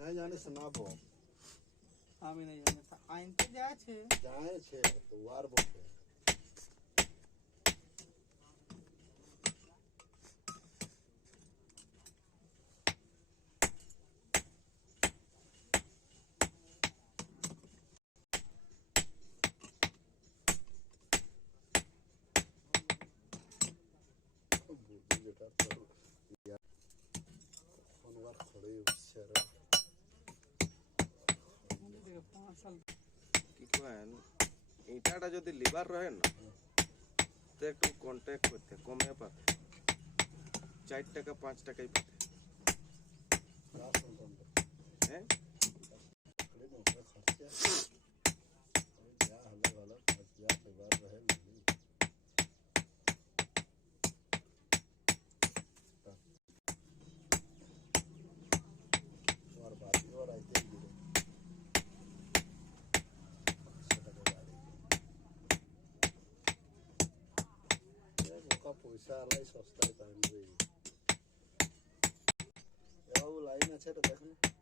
नहीं जाने सुनाबो আমি नहीं जाने था आइन तो जाए छे तो वार बोले इटाटा जदि लिवर रहे ना तो एक कांटेक्ट करते कमे पाते 4 টাকা 5 টাকাই পাতে हैं पैसा लाई सस्ता टाइम रे लाइन अच्छे तो देखने